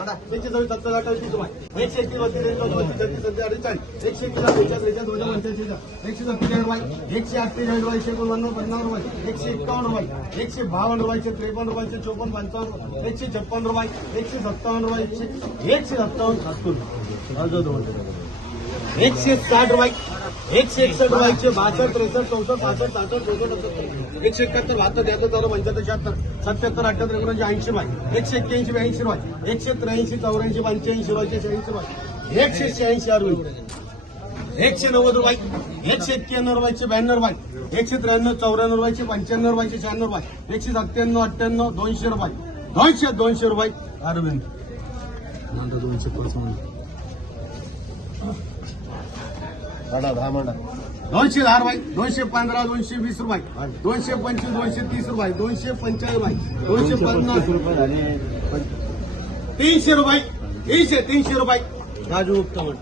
एकशे सव्वीस सत्तर अठ्ठावीस रुपये एकशे एकतीस बत्तीस छत्तीस सत्तर अठ्ठेचाळीस. एकशे एकतीस बेचाळीस त्रेचाळीस दोनशे पंच्याऐंशी एकशे सत्तेचाळीस रुपये एकशे अठ्ठेचाळीस रुपये एकशे एकोणपन्नास पन्नास रुपये एकशे एकावन्न रुपये एकशे बावन्न रुपये एकशे त्रेपन्न रुपये एकशे चोपन्न पंचावन्न एकशे छप्पन्न रुपये एकशे सत्तावन्न रुपये एकशे एकशे सत्तावन्न एकशे साठ रुपये एकशे एकसष्ट एकशे बासष्ट त्रेसष्ट चौसष्ट पासष्ट सहासष्ट चौसष्ट एकशे एकाहत्तर बहात्तर चौदा पंच्याहत्तर शहात्तर सत्याहत्तर अठ्याहत्तर एकोणऐंशी ऐंशी रुपये एकशे एक्क्याऐंशी ब्याऐंशी रुपये एकशे त्र्याऐंशी चौऱ्याऐंशी पंच्याऐंशी रुपये शहाऐंशी रुपये एकशे शहाऐंशी रुपये एकशे नव्वद रुपये. एकशे एक्क्याण्णव रुपये एकशे ब्याण्णव रुपये. एकशे त्र्याण्णव चौऱ्याण्णव रुपये एकशे पंच्याण्णव रुपये एकशे शहाण्णव रुपये. एकशे सत्त्याण्णव अठ्ठ्याण्णव दोनशे रुपये. दोनशे दोनशे रुपये. अरविंद. दोनशे पाच दहा म्हणा दोनशे दहा रुपये दोनशे पंधरा दोनशे वीस रुपये दोनशे पंचवीस दोनशे तीस रुपये दोनशे पंचाळीस रुपये दोनशे पन्नास. रुपये तीनशे रुपये तीनशे तीनशे रुपये. राजू गुप्ता म्हण